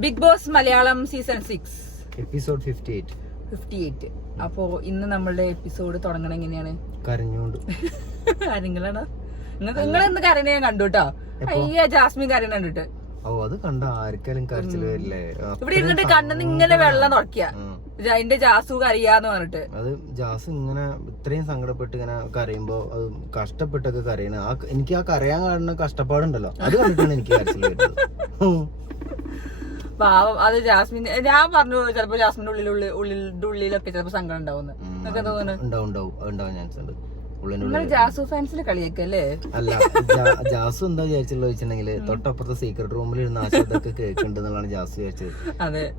Big Boss Malayalam season 6 episode 58. അപ്പോ ഇന്ന് നമ്മളുടെ എപ്പിസോഡ് തുടങ്ങണ എങ്ങനെയാണ്? കരഞ്ഞോണ്ട്. കാര്യങ്ങളാണ് നിങ്ങളെന്ന് കരയണ ഞാൻ കണ്ടു കേട്ടോ. അയ്യ ജാസ്മിൻ കരയണ കണ്ടിട്ട്. അത് കണ്ട ആർക്കാലും കരച്ചില് വരില്ലേ? ഇവിടെ ഇരുന്നിട്ട് കണ്ണെന്ന് ഇങ്ങനെ വെള്ളം തുടക്കിയ എന്റെ ജാസു കരയാന്ന് പറഞ്ഞിട്ട്. അത് ജാസു ഇങ്ങനെ ഇത്രയും സങ്കടപ്പെട്ട് ഇങ്ങനെ കരയുമ്പോ അത് കഷ്ടപ്പെട്ടൊക്കെ കരയണ എനിക്ക് ആ കരയാൻ കാണുന്ന കഷ്ടപ്പാടുണ്ടല്ലോ, അത് കണ്ടിട്ടാണ് എനിക്ക് കരച്ചില് വരുന്നത്. പാവം അത് ജാസ്മിൻ. ഞാൻ പറഞ്ഞു ചിലപ്പോ ജാസ്മിന്റെ ഉള്ളിലൊക്കെ ചിലപ്പോ സങ്കടം ഉണ്ടാവുന്നു. എന്നൊക്കെ തോന്നുന്നു. ഉണ്ടാവും ചാൻസ് ഉണ്ട്. നിങ്ങൾ ജാസു ഫാൻസിൽ കളിയൊക്കെയല്ലേ? അല്ല, ജാസു എന്താ വിചാരിച്ചുള്ള വെച്ചിട്ടുണ്ടെങ്കില് തൊട്ടപ്പുറത്തെ സീക്രട്ട് റൂമിൽ ഇരുന്ന് ആശുപത്രിയൊക്കെ കേൾക്കുന്നുണ്ട് എന്നുള്ളതാണ് ജാസു വിചാരിച്ചത്.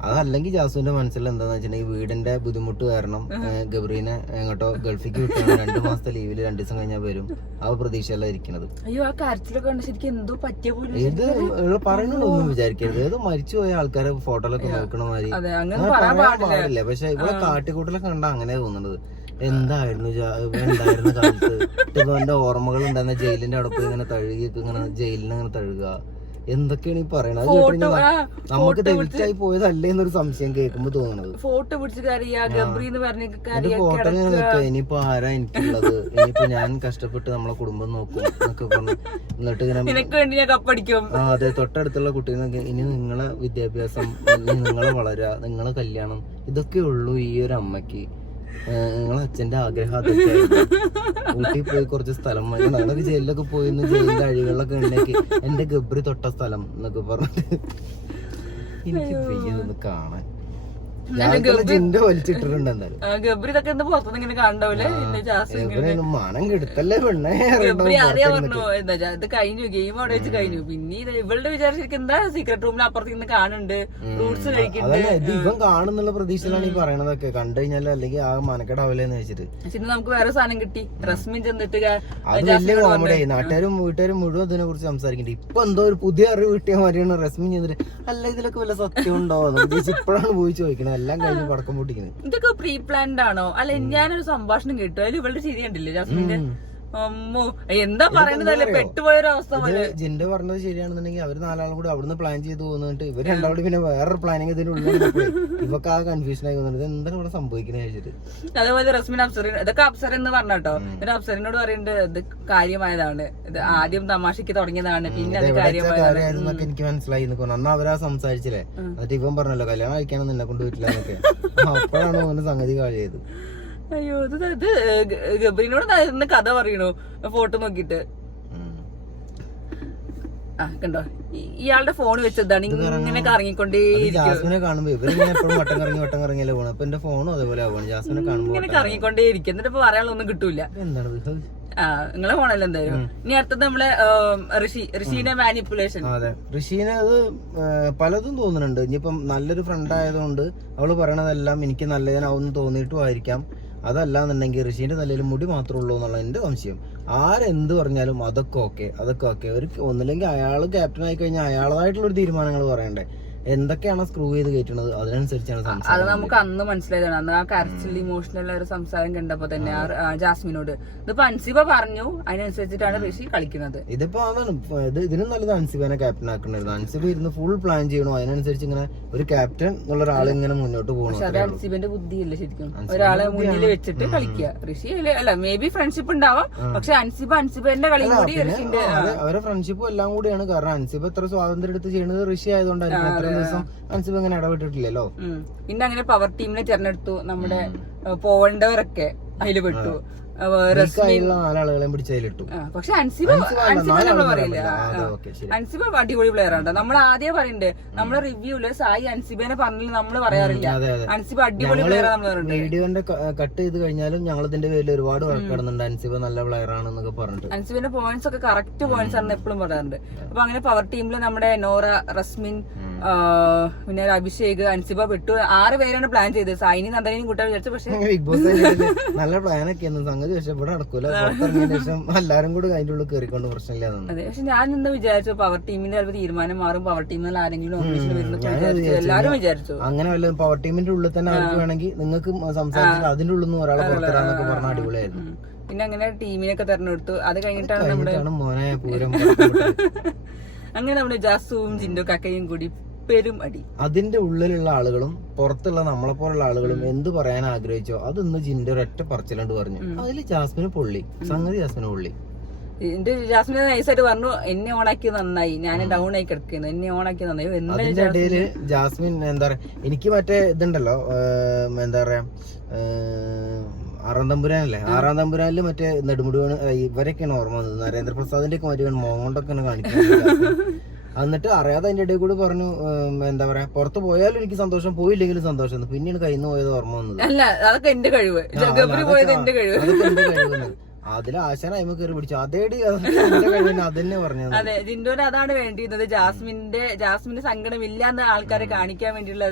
അതല്ലെങ്കിൽ ജാസുവിന്റെ മനസ്സിൽ എന്താന്ന് വെച്ചിട്ടുണ്ടെങ്കിൽ വീടിന്റെ ബുദ്ധിമുട്ട് കാരണം ഗബ്രീനെ എങ്ങോട്ടോ ഗൾഫിക്ക് വിട്ടാണ് 2 മാസത്തെ ലീവില് 2 ദിവസം കഴിഞ്ഞാൽ വരും. ആ പ്രതീക്ഷയല്ല ഇരിക്കുന്നത്. അയ്യോ, ആ കരച്ചിലൊക്കെ കണ്ട് ശരിക്കും എന്തോ പറ്റിയ പോലെ. ഇത് പറയണൊന്നും വിചാരിക്കരുത്. ഏതോ മരിച്ചുപോയ ആൾക്കാരെ ഫോട്ടോയിലൊക്കെ നോക്കണ മാതിരി പാടില്ല. പക്ഷെ ഇവിടെ കാട്ടിക്കൂട്ടലൊക്കെ കണ്ടാ അങ്ങനെ തോന്നുന്നത്. എന്തായിരുന്നു കാലത്ത് എന്റെ ഓർമ്മകൾ ഉണ്ടായിരുന്ന ജയിലിന്റെ അവിടെ പോയി ഇങ്ങനെ തഴുകി ഇങ്ങനെ ജയിലിനെ ഇങ്ങനെ തഴുകുക, എന്തൊക്കെയാണ് ഈ പറയണത്? നമുക്ക് തെറ്റായി പോയതല്ലേ എന്നൊരു സംശയം കേൾക്കുമ്പോ തോന്നുന്നത്. ഫോട്ടോ ഇനിയിപ്പോ ആരാ എനിക്കുള്ളത്, ഇനിയിപ്പോ ഞാൻ കഷ്ടപ്പെട്ട് നമ്മളെ കുടുംബം നോക്കും എന്നൊക്കെ പറഞ്ഞു. എന്നിട്ട് ഇങ്ങനെ അതെ, തൊട്ടടുത്തുള്ള കുട്ടീനൊക്കെ ഇനി നിങ്ങളെ വിദ്യാഭ്യാസം, നിങ്ങളെ വളരുക, നിങ്ങളെ കല്യാണം, ഇതൊക്കെ ഉള്ളൂ ഈ ഒരു അമ്മക്ക്. നിങ്ങളെ അച്ഛന്റെ ആഗ്രഹം അതൊക്കെ ഊട്ടി പോയി കുറച്ച് സ്ഥലം അതൊക്കെ ജയിലിലൊക്കെ പോയി ജയിലിന്റെ അഴികളിലൊക്കെ ഉണ്ടെങ്കിൽ എന്റെ ഗബ്രി തൊട്ട സ്ഥലം എന്നൊക്കെ പറഞ്ഞിട്ട് എനിക്ക് പെയ്യൊന്ന് കാണാൻ ജിന്റെ വലിച്ചിട്ടിട്ടുണ്ട്. എന്തായാലും മണം കെടുത്തല്ലേ പെണ്ണേ. ഇത് കഴിഞ്ഞു, ഗെയിം അവിടെ വെച്ച് കഴിഞ്ഞു. പിന്നെ ഇവളുടെ വിചാരിച്ചിരിക്കും എന്താ സീക്രട്ട് റൂമിൽ അപ്പുറത്ത് കാണുന്നുണ്ട്, ഫ്രൂട്ട്സ് കഴിക്കുന്നുണ്ട്. ഇവൻ കാണുന്നുള്ള പ്രതീക്ഷയിലാണ് ഈ പറയണതൊക്കെ. കണ്ടു കഴിഞ്ഞാൽ അല്ലെങ്കിൽ ആ മനക്കെടാവില്ലെന്ന് വെച്ചിട്ട് പിന്നെ നമുക്ക് വേറെ സാധനം കിട്ടി. റസ്മിൻ ചെന്നിട്ട് അത് വലിയ കോമഡി. നാട്ടുകാരും വീട്ടുകാരും മുഴുവൻ ഇതിനെ കുറിച്ച് സംസാരിക്കണ്ടേ. ഇപ്പൊ എന്തോ ഒരു പുതിയ അറിവ് കിട്ടിയ മാതിരിയാണ് റസ്മിൻ ചെന്നിട്ട് അല്ല ഇതിലൊക്കെ വല്ല സത്യം ഉണ്ടോ ഇപ്പോഴാണ് പോയി ചോദിക്കണത്. എല്ലാം കഴിഞ്ഞ് പടക്കം പൊട്ടിക്കുന്നത്. ഇതൊക്കെ പ്രീ പ്ലാൻഡ് ആണോ? അല്ല, ഞാനൊരു സംഭാഷണം കേട്ടു. അതിൽ ഇവളുടെ ശരി കണ്ടില്ലേ ജാസ്മിന്റെ? അമ്മോ, എന്താ പറയണതല്ലേ, പെട്ടുപോയൊരവസ്ഥ പോലെ. ജിന്റെ പറഞ്ഞത് ശരിയാണെന്നുണ്ടെങ്കിൽ അവര് 4 ആളും കൂടി അവിടുന്ന് പ്ലാൻ ചെയ്ത് പോകുന്നിട്ട് ഇവര് 2 ആളും പിന്നെ വേറൊരു പ്ലാനിങ് ഇതിനുള്ളിൽ ഇവക്ക് ആ കൺഫ്യൂഷൻ ആയി പോകുന്നുണ്ട്. എന്താണ് ഇവിടെ സംഭവിക്കുന്നത് വെച്ചിട്ട്. അതേപോലെ റസ്മിൻ അപ്സറിൻ, ഇതൊക്കെ അപ്സര എന്ന് പറഞ്ഞോ. പിന്നെ അപ്സറിനോട് പറയുന്നുണ്ട് ഇത് കാര്യമായതാണ്, ഇത് ആദ്യം തമാശക്ക് തുടങ്ങിയതാണ്, പിന്നെ അത് കാര്യമായതെന്നൊക്കെ എനിക്ക് മനസ്സിലായി. അന്ന് അവരാ സംസാരിച്ചില്ലേ, എന്നിട്ട് ഇവൻ പറഞ്ഞല്ലോ കല്യാണം കഴിക്കാനൊന്നും നിന്നെ കൊണ്ട് പറ്റില്ല എന്നൊക്കെ. അപ്പോഴാണ് അവന് സംഗതി കഴിയത്. അയ്യോ, ഇത് ഗബ്രീനോട് ഇന്ന് കഥ പറയണു ഫോട്ടോ നോക്കിട്ട്. ആ കണ്ടോ, ഇയാളുടെ ഫോൺ വെച്ചതാണ് ഇങ്ങനെ കറങ്ങിക്കൊണ്ടേ ജാസ്മിനെ കാണുമ്പോ ഇവരിങ്ങനെ എപ്പോഴും വട്ടം കറങ്ങിയല്ലേ പോകണം. അപ്പൊ എന്റെ ഫോണും അതേപോലെ ആവുകയാണ്. ജാസ്മിനെ കാണുമ്പോ ഇങ്ങനെ കറങ്ങിക്കൊണ്ടേ ഇരിക്കും. എന്നിട്ട് ഇപ്പൊ പറയാനുള്ളൊന്നും കിട്ടൂല. എന്താണ് നിങ്ങളെ ഫോണല്ലോ എന്തായാലും. ഇനി അടുത്തത് നമ്മളെ ഋഷീനെ മാനിപ്പുലേഷൻ. അതെ, ഋഷീനെ അത് പലതും തോന്നുന്നുണ്ട്. ഇനിയിപ്പം നല്ലൊരു ഫ്രണ്ട് ആയതുകൊണ്ട് അവള് പറയണതെല്ലാം എനിക്ക് നല്ലതിനാവുമെന്ന് തോന്നിയിട്ടും ആയിരിക്കാം. അതല്ലാന്നുണ്ടെങ്കിൽ ഋഷീന്റെ തലയിൽ മുടി മാത്രമേ ഉള്ളൂ എന്നുള്ള എന്റെ സംശയം. ആരെന്ത് പറഞ്ഞാലും അതൊക്കെ ഓക്കെ. ഒരു ഒന്നില്ലെങ്കിൽ അയാള് ക്യാപ്റ്റൻ ആയി കഴിഞ്ഞാൽ അയാളതായിട്ടുള്ള ഒരു തീരുമാനങ്ങൾ പറയണ്ടേ. എന്തൊക്കെയാണ് സ്ക്രൂ ചെയ്ത് കയറ്റുന്നത് അതിനനുസരിച്ചാണ് സംസാരം. അത് നമുക്ക് അന്ന് മനസ്സിലായതാണ്. അന്ന് ആ കരച്ചിൽ ഇമോഷണൽ ഒരു സംസാരം കണ്ടപ്പോ തന്നെ ജാസ്മിനോട് ഇതിപ്പോ അൻസിബ പറഞ്ഞു, അതിനനുസരിച്ചിട്ടാണ് ഋഷി കളിക്കുന്നത്. ഇതിപ്പോ അതാണ് ഇതിനും നല്ലത് അൻസിബനെ ക്യാപ്റ്റൻ ആക്കണ്ടായിരുന്നു. അൻസിബ ഇരുന്ന് ഫുൾ പ്ലാൻ ചെയ്യണോ, അതിനനുസരിച്ച് ഇങ്ങനെ ഒരു ക്യാപ്റ്റൻ എന്നുള്ള ഒരാൾ ഇങ്ങനെ മുന്നോട്ട് പോകണം. പക്ഷെ അത് അൻസിബന്റെ ബുദ്ധിയല്ലേ ശരിക്കും, ഒരാളെ മുന്നിൽ വെച്ചിട്ട് കളിക്കുക. ഋഷി അല്ല, മേ ബി ഫ്രണ്ട്ഷിപ്പ് ഉണ്ടാവാം, പക്ഷെ അൻസിബന്റെ കളിയും കൂടി ഋഷിന്റെ അവരെ ഫ്രണ്ട്ഷിപ്പും എല്ലാം കൂടിയാണ്. കാരണം അൻസിബ എത്ര സ്വാതന്ത്ര്യം എടുത്ത് ചെയ്യുന്നത് ഋഷി ആയതുകൊണ്ടായിരിക്കും. അൻസിബ അങ്ങനെ ഇടപെട്ടിട്ടില്ലല്ലോ. പിന്നെ അങ്ങനെ പവർ ടീമിനെ തിരഞ്ഞെടുത്തു. നമ്മുടെ പോവേണ്ടവരൊക്കെ അതിൽ പെട്ടു. നാലാളുകളെയും പിടിച്ചതിലിട്ടു. പക്ഷെ അൻസിബ പറയില്ല, അൻസിബ അടിപൊളി പ്ലെയർ ആണ്. നമ്മൾ ആദ്യം പറയണ്ടേ, നമ്മളെ റിവ്യൂല് സായി അൻസിബനെ പറഞ്ഞില്ല, നമ്മള് പറയാറില്ല അൻസിബ അടിപൊളി പ്ലെയർ ആണ്. വീഡിയോന്റെ കട്ട് ചെയ്ത് കഴിഞ്ഞാലും ഞങ്ങൾ ഇതിന്റെ പേരിൽ ഒരുപാട് വർക്കിടുന്നുണ്ട്. അൻസിബ നല്ല പ്ലെയർ ആണെന്നൊക്കെ പറഞ്ഞിട്ട് അൻസിബിന്റെ പോയിന്റ്സ് ഒക്കെ കറക്റ്റ് പോയിന്റ്സ് ആണെന്ന് എപ്പോഴും പറയാറുണ്ട്. അപ്പൊ അങ്ങനെ പവർ ടീമില് നമ്മുടെ നോറ, റസ്മിൻ, പിന്നെ അഭിഷേക്, അൻസിബ പെട്ടു. 6 പേരാണ് പ്ലാൻ ചെയ്തത്. സായിനി നന്ദനെയും കൂട്ടാൻ വിചാരിച്ചു. പക്ഷെ ബിഗ് ബോസ് നല്ല പ്ലാനൊക്കെ സംഗതി. പക്ഷെ ഇവിടെ നടക്കൂല. ശേഷം എല്ലാരും കൂടി അതിന്റെ ഉള്ളിൽ കയറിക്കൊണ്ട് പ്രശ്നമില്ല. അതെ, പക്ഷെ ഞാൻ ഇന്ന് വിചാരിച്ചു പവർ ടീമിന്റെ ചിലപ്പോൾ തീരുമാനം മാറും, പവർ ടീമിൽ ആരെങ്കിലും എല്ലാരും വിചാരിച്ചു. അങ്ങനെ വല്ല പവർ ടീമിന്റെ ഉള്ളിൽ തന്നെ അവർക്ക് വേണമെങ്കിൽ നിങ്ങൾക്ക് സംസാരിച്ചിട്ട് അതിന്റെ ഉള്ളിൽ നിന്ന് ഒരാളെ പുറത്തിടാന്നൊക്കെ പറഞ്ഞ അടിപൊളിയായിരുന്നു. പിന്നെ അങ്ങനെ ടീമിനൊക്കെ തെരഞ്ഞെടുത്തു. അത് കഴിഞ്ഞിട്ടാണ് മോനെ പൂരം അങ്ങനെ നമ്മുടെ ജാസുവും ജിൻഡോ കക്കയും കൂടി പെരും അടി. അതിന്റെ ഉള്ളിലുള്ള ആളുകളും പുറത്തുള്ള നമ്മളെ പോലുള്ള ആളുകളും എന്ത് പറയാൻ ആഗ്രഹിച്ചോ അതൊന്ന് ജിന്റെ ഒരൊറ്റ പറച്ചിലാണ്ട് പറഞ്ഞു. അതില് ജാസ്മിന് പൊള്ളി, സംഗതി ജാസ്മിന് പൊള്ളി. എന്റെ ജാസ്മിനെ നൈസായിട്ട് പറഞ്ഞു എന്നെ ഓണാക്കി നന്നായി, ഞാൻ ഡൗൺ ആയി കിടക്കുന്നു, എന്നെ ഓണാക്കി നന്നായി. അതിന്റെ ഇടയില് ജാസ്മിൻ എന്താ പറയാ, എനിക്ക് മറ്റേ ഇതുണ്ടല്ലോ എന്താ പറയാ ആറാം തമ്പുരാനല്ലേ, ആറാം തമ്പുരാനില് മറ്റേ നെടുമുടിയാണ് ഇവരൊക്കെയാണ് ഓർമ്മ വന്നത്. നരേന്ദ്രപ്രസാദിന്റെ ഒക്കെ മറ്റേ മോങ്ങോണ്ടൊക്കെ കാണിക്കുന്നത്. എന്നിട്ട് അറിയാതെ അതിന്റെ ഇടയിൽ കൂടി പറഞ്ഞു എന്താ പറയാ, പുറത്ത് പോയാലും എനിക്ക് സന്തോഷം, പോയില്ലെങ്കിലും സന്തോഷം. പിന്നെയാണ് കയ്യിൽ നിന്ന് പോയത് ഓർമ്മ വന്നത്. അല്ല അതൊക്കെ എന്റെ കഴിവ്, പോയത് എന്റെ കഴിവ്. അതിൽ ആശാന അയിമ കയറി പിടിച്ചു. അതേടി അതന്നെ പറഞ്ഞത്. അതെ, ജിൻഡോന് അതാണ് വേണ്ടിയിരുന്നത്. ജാസ്മിന് സങ്കടമില്ല എന്ന് ആൾക്കാരെ കാണിക്കാൻ വേണ്ടിയുള്ള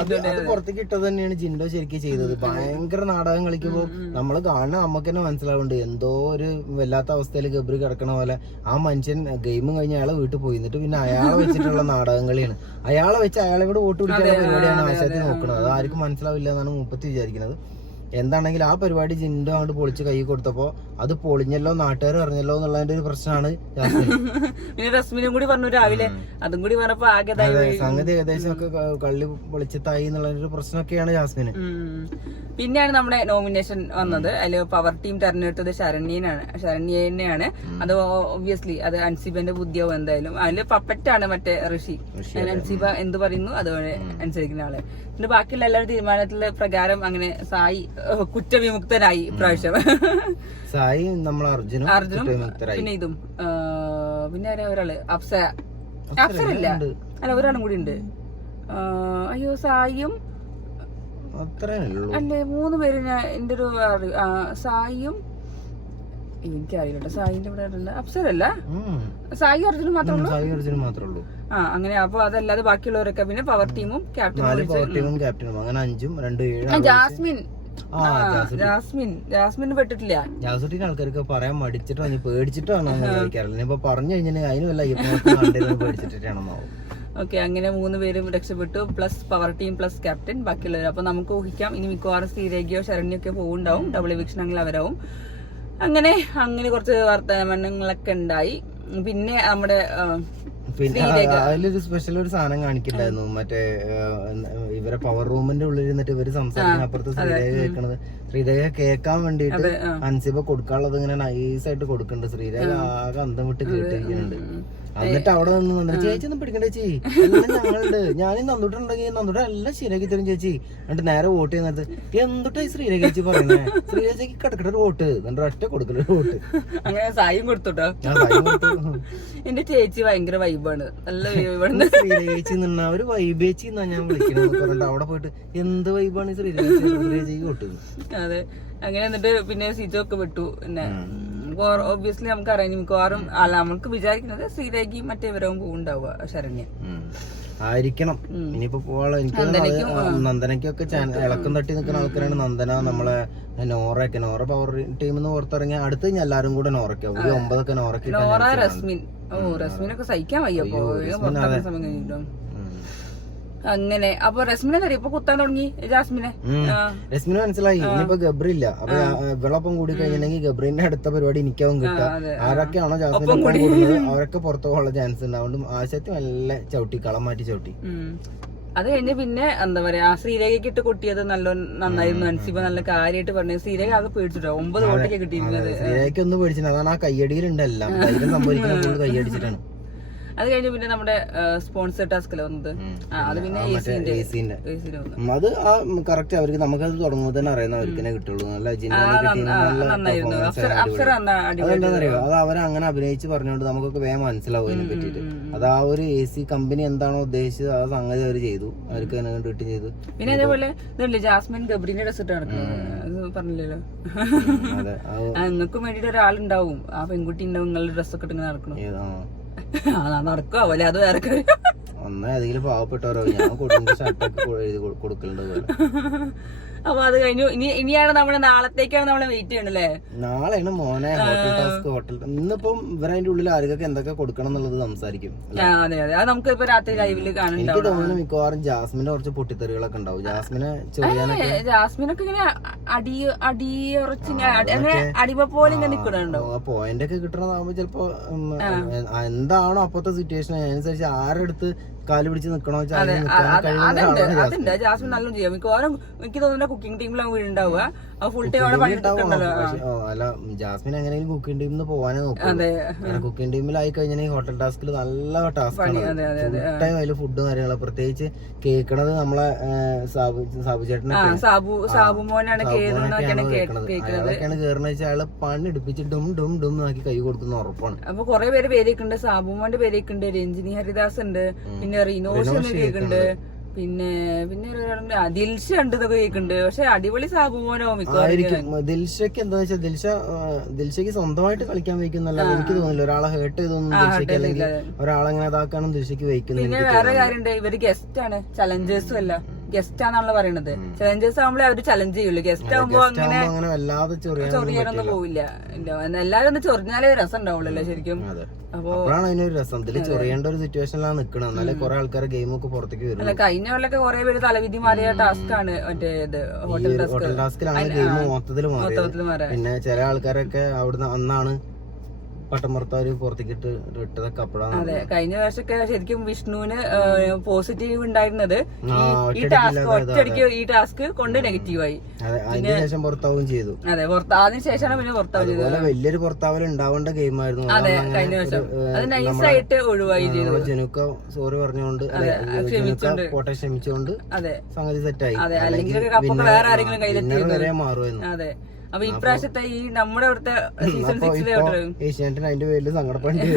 അത് പുറത്തേക്ക് ഇട്ടത് തന്നെയാണ് ജിൻഡോ ശരിക്കും ചെയ്തത്. ഭയങ്കര നാടകം കളിക്കുമ്പോ നമ്മള് കാണുന്ന നമുക്ക് തന്നെ മനസ്സിലാവുന്നുണ്ട് എന്തോ ഒരു വല്ലാത്ത അവസ്ഥയിൽ ഗബ്രി കിടക്കണ പോലെ. ആ മനുഷ്യൻ ഗെയിമും കഴിഞ്ഞ് അയാളെ വീട്ടിൽ പോയി, എന്നിട്ട് പിന്നെ അയാളെ വെച്ചിട്ടുള്ള നാടകം കളിയാണ്. അയാളെ വെച്ച് അയാളെ കൂടെ വോട്ട് പിടിക്കാനുള്ള പരിപാടിയാണ് ആശാത്തി നോക്കുന്നത്. അത് ആർക്കും മനസ്സിലാവില്ല എന്നാണ് മുപ്പത്തി വിചാരിക്കുന്നത്. എന്താണെങ്കിൽ ആ പരിപാടി ജിൻഡോ അങ്ങോട്ട് പൊളിച്ച് കൈ കൊടുത്തപ്പോ അത് പൊളിഞ്ഞല്ലോ, നാട്ടുകാർ അറിഞ്ഞല്ലോ എന്നുള്ളതിന്റെ ഒരു പ്രശ്നമാണ് പിന്നെ റസ്മിനും കൂടി പറഞ്ഞു രാവിലെ, അതും കൂടി പറഞ്ഞപ്പോ ആകെ സംഗതി ഏകദേശം ഒക്കെ കള്ളി പൊളിച്ചത്തായി എന്നുള്ള ഒരു പ്രശ്നമൊക്കെയാണ് ജാസ്മിന്. പിന്നെയാണ് നമ്മുടെ നോമിനേഷൻ വന്നത്. അതില് പവർ ടീം തെരഞ്ഞെടുത്തത് ശരണ്യനെയാണ്. അത് ഒബ്വിയസ്ലി അത് അൻസിബന്റെ ബുദ്ധിയാവും എന്തായാലും. അതില് പപ്പറ്റാണ് മറ്റേ ഋഷി. അൻസിബ എന്ത് പറയുന്നു അതുപോലെ അനുസരിക്കുന്ന ആള്. പിന്നെ ബാക്കിയുള്ള എല്ലാവരും തീരുമാനത്തിലെ പ്രകാരം അങ്ങനെ സായി കുറ്റവിമുക്തനായി ഇപ്രാവശ്യം. സായി നമ്മൾ അർജുനും പിന്നെ ഇതും പിന്നെ ഒരാള് അപ്സരല്ല, അല്ല ഒരാളും കൂടി ഉണ്ട്. അയ്യോ സായിയും അല്ലേ, 3 പേര്. ഞാൻ എന്റെ ഒരു സായിയും എനിക്കറിയില്ല കേട്ടോ. സായിന്റെ ഇവിടെ അപ്സരല്ല, സായി അർജുനും മാത്രമേ ഉള്ളൂ. അങ്ങനെ. അപ്പൊ അതല്ലാതെ ബാക്കിയുള്ളവരൊക്കെ പിന്നെ പവർ ടീമും ക്യാപ്റ്റനും അങ്ങനെ 5 2 7. ജാസ്മിൻ പെട്ടിട്ടില്ല. ജാസ്മിന്റെ ആൾക്കാർക്ക് പറയാൻ മടിച്ചിട്ടോ പേടിച്ചിട്ടാണോ കഴിക്കാറില്ല. ഇപ്പൊ പറഞ്ഞു കഴിഞ്ഞാൽ അതിന് വല്ല അയ്യപ്പ പേടിച്ചിട്ടാണെന്നാവും. ഓക്കെ, അങ്ങനെ 3 പേരും രക്ഷപ്പെട്ടു. Plus power team plus captain ബാക്കിയുള്ളവർ. അപ്പൊ നമുക്ക് ഊഹിക്കാം ഇനി മിക്കവാറും ശ്രീരേഖയോ ശരണ്യൊക്കെ പോകുന്നുണ്ടാവും. ഡബിൾ എവിക്ഷൻ ആണെങ്കിൽ അവരാവും. അങ്ങനെ കുറച്ച് വർത്തമാനങ്ങളൊക്കെ ഉണ്ടായി. പിന്നെ നമ്മുടെ അതിലൊരു സ്പെഷ്യൽ ഒരു സാധനം കാണിക്കണ്ടായിരുന്നു. മറ്റേ ഇവരെ പവർ റൂമിന്റെ ഉള്ളിൽ ഇരുന്നിട്ട് ഇവര് സംസാരിക്കുന്ന അപ്പുറത്ത് ശ്രീരേഖ കേൾക്കണത്. ശ്രീരേഖ കേൾക്കാൻ വേണ്ടിയിട്ട് അൻസിബ കൊടുക്കാനുള്ളത് ഇങ്ങനെ നൈസായിട്ട് കൊടുക്കുന്നുണ്ട്. ശ്രീരേഖ ആകെ അന്തം വിട്ട് കേട്ടിരിക്കുന്നുണ്ട്. എന്നിട്ട് അവിടെ നിന്ന് ചേച്ചി ഒന്നും പിടിക്കണ്ട ചേച്ചി, ഞങ്ങളുണ്ട്, ഞാനും നന്ദുട്ടുണ്ടെങ്കിൽ നന്ദുട്ട എല്ലാം ശരിയാക്കി തരും ചേച്ചി. എന്നിട്ട് നേരെ വോട്ട് ചെയ്യുന്നത് എന്തുട്ടാ ഈ ശ്രീരേഖ ചേച്ചി പറയുന്നേ, ശ്രീരേഖയ്ക്ക് കിടക്കട്ട ഒരു വോട്ട്, എന്നിട്ട് ഒറ്റ കൊടുക്കല വോട്ട്. അങ്ങനെ സായും കൊടുത്തോട്ടോ. എന്റെ ചേച്ചി ഭയങ്കര വൈബാണ്, നല്ല വൈബാണ്. ശ്രീരേഖ ചേച്ചി നിന്നാ ഒരു വൈബ് ചേച്ചി എന്നാ ഞാൻ വിളിക്കുന്നത് പറഞ്ഞിട്ട് അവിടെ പോയിട്ട് എന്ത് വൈബാണ് ശ്രീരേഖയ്ക്ക് വോട്ട്. അതെ, അങ്ങനെ എന്നിട്ട് പിന്നെ സീറ്റൊക്കെ വിട്ടു. പിന്നെ ഒബ്വിയസ്ലി നമുക്കറിയാം മിക്കവാറും അല്ല നമുക്ക് വിചാരിക്കുന്നത് ശ്രീരേഖയും മറ്റേവരവും പോകുണ്ടാവുക, ശരണ്യ ആയിരിക്കണം. ഇനിയിപ്പോ പോവാളോ എനിക്ക് നന്ദനയ്ക്കൊക്കെ ഇളക്കം തട്ടി നിൽക്കുന്ന ആൾക്കാരാണ് നന്ദന, നമ്മളെ നോറ പവർ ടീമിന്ന് പുറത്തിറങ്ങിയ അടുത്ത് കഴിഞ്ഞാൽ എല്ലാരും കൂടെ നോറയ്ക്കാവും. 9 നോറയ്ക്ക്. റസ്മിനൊക്കെ സഹിക്കാൻ വയ്യപ്പോ സമയം കഴിഞ്ഞിട്ടോ. അങ്ങനെ അപ്പൊ റസ്മിനെ അറിയാം ഇപ്പൊ കുത്താൻ തുടങ്ങി ജാസ്മിനെ. റസ്മിന് മനസ്സിലായി ഇനിയിപ്പോ ഗബ്രി ഇല്ല. അപ്പൊ വെള്ളപ്പം കൂടി കഴിഞ്ഞിട്ടുണ്ടെങ്കിൽ ഗബ്രീന്റെ അടുത്ത പരിപാടി എനിക്കാവും കിട്ടുക. ആരൊക്കെയാണോ ജാസ്മിനെ കൂടുന്നത് അവരൊക്കെ പുറത്തു പോകാനുള്ള ചാൻസ് ഉണ്ട്. അതുകൊണ്ട് ആശയത്തിൽ നല്ല ചവിട്ടി, കളം മാറ്റി ചവിട്ടി. അത് കഴിഞ്ഞ് പിന്നെ എന്താ പറയാ ശ്രീരേഖയ്ക്ക് ഇട്ട് കൊട്ടിയത് നന്നായിരുന്നു. അൻസിബ നല്ല കാര്യമായിട്ട് പറഞ്ഞു. ശ്രീരേഖ ആകെ പേടിച്ചിട്ടോ, 9 വോട്ടൊക്കെ കിട്ടിയിരുന്നത്. ശ്രീരേഖയ്ക്ക് ഒന്ന് പേടിച്ചിട്ട് അതാണ് ആ കയ്യടിയിലുണ്ടെല്ലാം സംഭവിക്കുന്ന കയ്യടിച്ചിട്ടാണ്. അത് കഴിഞ്ഞ് പിന്നെ നമ്മുടെ സ്പോൺസർ ടാസ്ക് വന്നത് അത് പിന്നെ അത് ആ കറക്റ്റ് അവർക്ക് നമുക്കത് തുടങ്ങുമ്പോൾ തന്നെ അറിയുന്ന അവർക്ക് കിട്ടുള്ളൂ. നല്ല അതെന്താണെന്നറിയോ, അത് അവരങ്ങനെ അഭിനയിച്ച് പറഞ്ഞുകൊണ്ട് നമുക്കൊക്കെ വേഗം മനസ്സിലാവും അതിനെ പറ്റിയിട്ട്. അത് ആ ഒരു AC കമ്പനി എന്താണോ ഉദ്ദേശിച്ചത് ആ സംഗതി അവർ ചെയ്തു, അവർക്ക് തന്നെ കിട്ടും ചെയ്തു. പിന്നെ അതേപോലെ ജാസ്മിൻ ഗബ്രീന്റെ ഡ്രസ് ഇട്ട് നടക്കുന്നത് പറഞ്ഞില്ലല്ലോ. നിങ്ങൾക്കും വേണ്ടിട്ട് ഒരാളുണ്ടാവും, ആ പെൺകുട്ടി ഉണ്ടാവും നിങ്ങളുടെ ഡ്രസ്സൊക്കെ ഇട്ട് നടക്കണം. നടക്കുവല്ലേ, അത് വേറെ ഏതെങ്കിലും പാവപ്പെട്ടവരോ ഞാൻ കൊടുക്കുന്ന ഷർട്ടൊക്കെ കൊടുക്കലുണ്ട്. അപ്പൊ അത് കഴിഞ്ഞു. ഇനിയാണ് നമ്മുടെ നാളത്തേക്കാണ് നമ്മളെ വെയിറ്റ് ചെയ്യണല്ലേ. നാളെയാണ് മോനെ ഹോട്ടൽ ടാസ്ക്. ഇന്നിപ്പം ഇവരതിന്റെ ഉള്ളിൽ ആർക്കൊക്കെ എന്തൊക്കെ കൊടുക്കണം എന്നുള്ളത് സംസാരിക്കും. അതെ അതെ, അത് നമുക്ക് ഇപ്പൊ രാത്രി ലൈവില് കാണാൻ. എനിക്ക് തോന്നുന്നു മിക്കവാറും ജാസ്മിന്റെ കുറച്ച് പൊട്ടിത്തെറികളൊക്കെ ഉണ്ടാവും. ജാസ്മിനൊക്കെ ഇങ്ങനെ അടിയുറച്ച് അങ്ങനെ അടിമ പോലെ ഇങ്ങനെ നിൽക്കണുണ്ടാവും. പോയിന്റ് ഒക്കെ കിട്ടണതാകുമ്പോ ചിലപ്പോ എന്താണോ അപ്പത്തെ സിറ്റുവേഷൻ അതിനനുസരിച്ച് ആരുടെ അടുത്ത് കാല് പിടിച്ച് നിക്കണോ വെച്ചാൽ അതുണ്ട്. ജാസ്മിൻ നല്ലോണം ചെയ്യാം. മിക്കവാറും എനിക്ക് തോന്നുന്ന കുക്കിംഗ് ടീമിലാണ് വീടുണ്ടാവുക. ഫുൾ ടൈം അവിടെ പണിയെടുക്കണ്ടല്ലോ. അല്ല, ജാസ്മിൻ എങ്ങനെയും കുക്കിംഗ് ടീമിൽ നിന്ന് പോവാനേ നോക്കും. കുക്കിംഗ് ടീമിലായി കഴിഞ്ഞാൽ ഹോട്ടൽ ടാസ്കിൽ നല്ല ടാസ്ക് ആണ്. ഫുൾ ടൈം അതിൽ ഫുഡ് കാര്യങ്ങള്, പ്രത്യേകിച്ച് കേൾക്കണത് നമ്മളെ സാബു ചേട്ടനൊക്കെ സാബുമോനാണ് അതൊക്കെയാണ് കേറണെന്ന് വെച്ചാൽ അയാള് പണി എടുപ്പിച്ച് ഡും ഡും ഡും ആക്കി കൈ കൊടുക്കുന്ന ഉറപ്പാണ്. അപ്പൊ കുറെ പേര് പേരേക്കുണ്ട്. സാബുമോന്റെ പേരേക്കുണ്ട്, രഞ്ജിനി ഹരിദാസ് ഉണ്ട്, പിന്നെ റിനോഷ് കേൾക്കുന്നുണ്ട്, പിന്നെ ദിൽഷ ഉണ്ട്, ഇതൊക്കെ കേൾക്കുന്നുണ്ട്. പക്ഷെ അടിപൊളി സാബുമോനോ ദിൽഷയ്ക്ക് എന്താ വെച്ചാൽ ദിൽഷയ്ക്ക് സ്വന്തമായിട്ട് കളിക്കാൻ വയ്ക്കുന്നല്ല എനിക്ക് തോന്നുന്നില്ല. ഒരാളെ ഹേർട്ട് ചെയ്തൊന്നും ദിൽഷയ്ക്ക്, അല്ലെങ്കിൽ ഒരാളെങ്ങനെ ഇതാക്കാനും ദിൽഷയ്ക്ക് വയ്ക്കുന്നത്. പിന്നെ വേറെ കാര്യമുണ്ട്, ഇവര് ഗസ്റ്റ് ആണ്, ചലഞ്ചേഴ്സും അല്ല, ഗസ്റ്റ് ആണെന്നാണല്ലോ പറയണത്. ചലഞ്ചേഴ്സ് ആകുമ്പോഴേ അവര് ചലഞ്ച് ചെയ്യുള്ളൂ. ഗസ്റ്റ് ആകുമ്പോ അങ്ങനെ ചൊറിയാനൊന്നും പോവില്ല. എല്ലാരും ഒന്ന് ചൊറിഞ്ഞാലേ രസം ഉണ്ടാവുള്ളൂ ശരിക്കും. അപ്പോഴാണ് അതിനൊരു രസം. ഇതിൽ ചൊറിയേണ്ട ഒരു സിറ്റുവേഷനിലാണ് നിൽക്കണം. എന്നാലേ കുറെ ആൾക്കാർ ഗെയിമൊക്കെ പുറത്തേക്ക് വരും. കഴിഞ്ഞ കൊല്ലൊക്കെ കുറെ പേര് തലവിധി മാറിയ ടാസ്ക് ആണ് മറ്റേ ഹോട്ടൽ ടാസ്കിലാണ് ഗെയിം മൊത്തത്തിൽ മാറിയത്. പിന്നെ ചില ആൾക്കാരൊക്കെ അവിടുന്ന് അന്നാണ് പട്ടം പുറത്തവര് പുറത്തേക്ക് ഇട്ടതൊക്കെ അപ്പോഴാണ്. അതെ, കഴിഞ്ഞ വർഷമൊക്കെ ശരിക്കും വിഷ്ണുവിന് പോസിറ്റീവ് ഉണ്ടായിരുന്നത് ഈ ടാസ്ക് ഒറ്റയടിക്ക് ഈ ടാസ്ക് കൊണ്ട് നെഗറ്റീവായി. അതിനുശേഷം പുറത്താവുകയും ചെയ്തു. അതെ, അതിനുശേഷമാണ് പിന്നെ പുറത്താവുക ചെയ്തത്. വലിയൊരു പുറത്താവൽ ഉണ്ടാവേണ്ട ഗെയിമായിരുന്നു. അതെ, കഴിഞ്ഞ വർഷം അത് നൈസായിട്ട് ഒഴിവായി ചെയ്തു. ജനുക്ക സോറി പറഞ്ഞുകൊണ്ട് പോട്ടെ ക്ഷമിച്ചുകൊണ്ട് സംഗതി സെറ്റായി. അതെ, അല്ലെങ്കിൽ വേറെ ആരെങ്കിലും കയ്യിലെത്തി മാറുമായിരുന്നു. അതെ. അപ്പൊ ഇപ്രാവശ്യത്തെ ഈ നമ്മുടെ ഇവിടുത്തെ സീസൺ 6 ഏഷ്യാനെറ്റിന് അതിന്റെ പേരിൽ സങ്കടപ്പെടേണ്ടി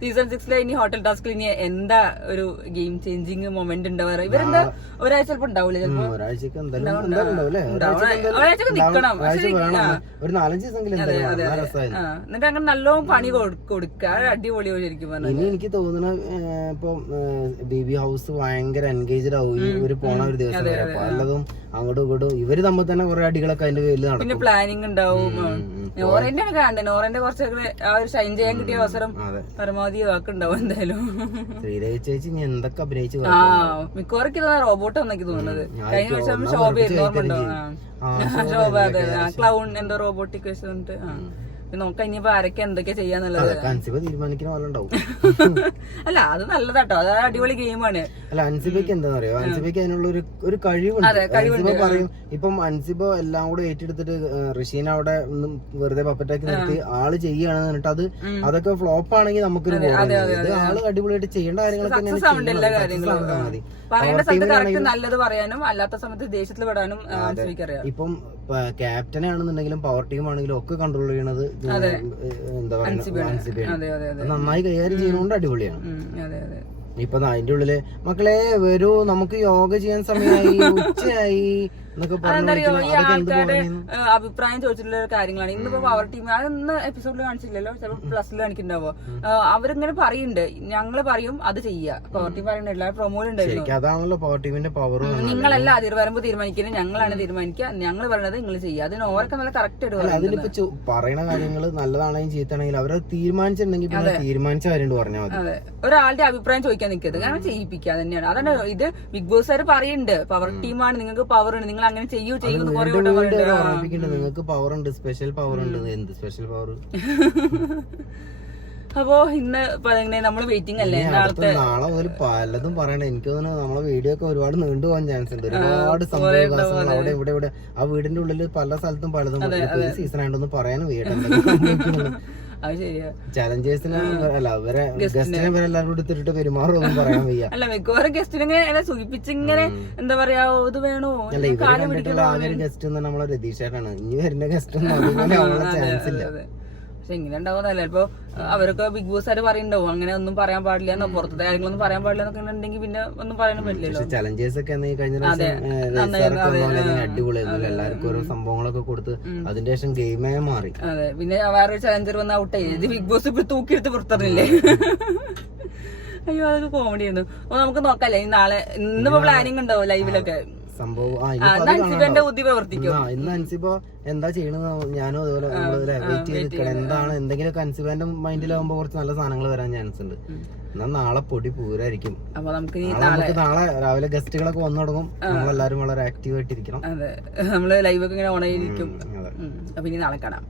സീസൺ 6 ഇനി ഹോട്ടൽ ടാസ്കിൽ ഇനി എന്താ ഒരു ഗെയിം ചേഞ്ചിങ് മൊമെന്റ് ഉണ്ടാവാറ്? ഇവരെന്താ ഒരാഴ്ച ചിലപ്പോ ഉണ്ടാവില്ല, ചിലപ്പോ ഒരാഴ്ചക്ക് നിക്കണം. ഒരു 4-5 ദിവസം. എന്നിട്ട് അങ്ങനെ നല്ലോണം പണി കൊടുക്കുക, അടിപൊളിയോ ശരിക്കും പറഞ്ഞാൽ. ഇനി എനിക്ക് തോന്നുന്ന ഇപ്പൊ ബേബി ഹൗസ് ഭയങ്കര എൻഗേജ്ഡ് ആവും ഇവര് പോണ ഒരു ദിവസം വരെ. പലതും അങ്ങോട്ടും ഇങ്ങോട്ടും ഇവര് തമ്മിൽ തന്നെ കുറെ അടികളൊക്കെ അതിന്റെ പേരിൽ നടക്കും. പിന്നെ പ്ലാനിങ് ഉണ്ടാവും. നോറന്റെ ആണ് കാണണ്ടേ, നോറന്റെ കുറച്ചൊക്കെ ആ ഒരു ഷൈൻ ചെയ്യാൻ കിട്ടിയ അവസരം പരമാവധി വാക്കുണ്ടാവും എന്തായാലും. ചേച്ചി എന്തൊക്കെ അഭിനയിച്ചു മിക്കവാറും റോബോട്ട് എന്നൊക്കെ തോന്നുന്നത്. കഴിഞ്ഞ വർഷം ശോഭയായിരുന്നു, ഓർമ്മയുണ്ടോ? ശോഭ, അതെ, ക്ലൗൺ എന്തോ റോബോട്ടിക് വെച്ചിട്ട്. നോക്കാം ഇനിയിപ്പോ ആരൊക്കെ എന്തൊക്കെ ചെയ്യാന്നുള്ളത്. തീരുമാനിക്കുന്ന പോലെ ഉണ്ടാവും. അല്ല, അത് നല്ലതാട്ടോ, അത് അടിപൊളി ഗെയിമാണ്. അല്ല, അൻസിബയ്ക്ക് എന്താ പറയാ, അൻസിബയ്ക്ക് അതിനുള്ള ഒരു കഴിവുണ്ട്. അൻസിബ പറയും, ഇപ്പം അൻസിബ എല്ലാം കൂടെ ഏറ്റെടുത്തിട്ട് ഋഷീന അവിടെ വെറുതെ പപ്പറ്റാക്കി നിർത്തി ആള് ചെയ്യാണ്. എന്നിട്ട് അതൊക്കെ ഫ്ലോപ്പ് ആണെങ്കിൽ നമുക്കൊരു ആള് അടിപൊളിയായിട്ട് ചെയ്യേണ്ട കാര്യങ്ങളൊക്കെ മതി. നല്ലത് പറയാനും അല്ലാത്ത സമയത്ത് ദേഷ്യത്തിൽ പെടാനും അറിയാം. ഇപ്പം ക്യാപ്റ്റനെ ആണെന്നുണ്ടെങ്കിലും പവർ ടീം ആണെങ്കിലും ഒക്കെ കൺട്രോൾ ചെയ്യണത് എന്താ പറയുക, നന്നായി കൈകാര്യം ചെയ്യുന്നതുകൊണ്ട് അടിപൊളിയാണ്. ഇപ്പൊ അതിന്റെ ഉള്ളില് മക്കളെ വരൂ നമുക്ക് യോഗ ചെയ്യാൻ സമയമായി, ഉച്ചയായി എന്നൊക്കെ അതെന്തറിയോ, ഈ ആൾക്കാരുടെ അഭിപ്രായം ചോദിച്ചിട്ടുള്ള കാര്യങ്ങളാണ്. ഇന്നിപ്പോ പവർ ടീം അതൊന്ന് എപ്പിസോഡിൽ കാണിച്ചില്ലല്ലോ, ചിലപ്പോ പ്ലസിൽ കാണിക്കുന്നുണ്ടാവോ. അവരിങ്ങനെ പറയുന്നുണ്ട്, ഞങ്ങള് പറയും അത് ചെയ്യാ. പവർ ടീം പറയുന്നുണ്ട്, എല്ലാ പ്രൊമോയിലുണ്ടായിരുന്നു. അതാണല്ലോ പവർ ടീമിന്റെ പവർ. നിങ്ങളല്ല അതിർവരമ്പ് തീരുമാനിക്കുന്നത്, ഞങ്ങളാണ് തീരുമാനിക്കുക, ഞങ്ങൾ പറയുന്നത് നിങ്ങൾ ചെയ്യുക. അതിന് ഓരൊക്കെ നല്ല കറക്റ്റ് ആയിട്ട് അതിലിപ്പോ പറയുന്ന കാര്യങ്ങൾ നല്ലതാണെങ്കിൽ ചീത്താണെങ്കിൽ അവരെ തീരുമാനിച്ചിട്ടുണ്ടെങ്കിൽ പിന്നെ തീരുമാനിച്ച കാര്യം പറഞ്ഞാൽ മതി. അതെ, ഒരാളുടെ അഭിപ്രായം ചോദിക്കാൻ നിൽക്കരുത്, കാരണം ചെയ്യിപ്പിക്കുക തന്നെയാണ്. അതാണ് ഇത് ബിഗ് ബോസ് പറയുന്നുണ്ട്, പവർ ടീമാണ്, നിങ്ങൾക്ക് പവർ ഉണ്ട്, നിങ്ങൾ അങ്ങനെ ചെയ്യൂ ചെയ്യുന്നു. നിങ്ങൾക്ക് പവർ ഉണ്ട്, സ്പെഷ്യൽ പവർ ഉണ്ട്. എന്ത് സ്പെഷ്യൽ പവർ? അപ്പോ ഇന്ന് നമ്മള് വെയിറ്റിംഗ് അല്ലേ, നാളെ മുതൽ പലതും പറയണേ. എനിക്ക് തോന്നുന്നു നമ്മളെ വീഡിയോ ഒക്കെ ഒരുപാട് നീണ്ടു പോകാൻ ചാൻസ് ഉണ്ട്. ഒരുപാട് സംഭവങ്ങൾ അവിടെ ഇവിടെ ആ വീടിന്റെ ഉള്ളിൽ പല സ്ഥലത്തും പലതും സീസൺ ആയിട്ടൊന്നും പറയാനും വീട്ടിൽ അത് ശരിയാ. ചലഞ്ചേഴ്സിന് അല്ല അവരെ ഗസ്റ്റിനെ എല്ലാവരും എടുത്തിട്ട് പെരുമാറും പറയാൻ വയ്യ. അല്ല, മിക്കവാറും ഗസ്റ്റിനെ സൂചിപ്പിച്ചിങ്ങനെ എന്താ പറയാ, ഇത് വേണോ. അല്ല, ഇവരെ കണ്ടിട്ടുള്ള ആകെ ഗസ്റ്റ് നമ്മളെ രതീഷേട്ടാണ്. ഇനി വരുന്ന ഗസ്റ്റ് ഒന്നും അതുപോലെ ആവാനുള്ള ചാൻസ് ഇല്ല. പക്ഷെ ഇങ്ങനെ ഉണ്ടാവുന്നതല്ല. ഇപ്പൊ അവരൊക്കെ ബിഗ് ബോസ് പറയുന്നുണ്ടാവും അങ്ങനെ ഒന്നും പറയാൻ പാടില്ല എന്നോ, പുറത്തെ കാര്യങ്ങളൊന്നും പറയാൻ പാടില്ല എന്നൊക്കെ ഉണ്ടെങ്കിൽ പിന്നെ ഒന്നും പറയാനും പറ്റില്ലല്ലോ. ചലഞ്ചേഴ്സ് ഒക്കെ കഴിഞ്ഞ അടിപൊളിയായിരുന്നു. എല്ലാവർക്കും ഓരോ സംഭവങ്ങളൊക്കെ കൊടുത്ത് അതിന്റെ ശേഷം ഗെയിമേ മാറി. അതെ, പിന്നെ വേറൊരു ചലഞ്ചർ വന്ന് ഔട്ട് ആയി. ഇത് ബിഗ് ബോസ് ഇപ്പൊ തൂക്കിയെടുത്ത് പുറത്തറില്ലേ. അയ്യോ, അതൊക്കെ കോമഡി ആയിരുന്നു. അപ്പൊ നമുക്ക് നോക്കാല്ലേ നാളെ. ഇന്നിപ്പോ പ്ലാനിങ് ഉണ്ടാവും ലൈവിലൊക്കെ സംഭവം. ഇന്ന് അൻസിബോ എന്താ ചെയ്യണെന്ന് ഞാനും അതുപോലെ വെയിറ്റ് ചെയ്ത് നിൽക്കണം. എന്താണ് എന്തെങ്കിലുമൊക്കെ അൻസിബന്റെ മൈൻഡിലാവുമ്പോ കുറച്ച് നല്ല സാധനങ്ങൾ വരാൻ ചാൻസ് ഉണ്ട്. എന്നാ നാളെ പൊടി പൂരായിരിക്കും. നമുക്ക് നാളെ രാവിലെ ഗസ്റ്റുകളൊക്കെ വന്നു തുടങ്ങും. നമ്മളെല്ലാരും വളരെ ആക്റ്റീവ് ആയിട്ടിരിക്കണം. അതെ, നമ്മള് ലൈവ് ഒക്കെ ഇങ്ങനെ ഓൺ ആയിരിക്കും. അപ്പൊ ഇനി നാളെ കാണാം.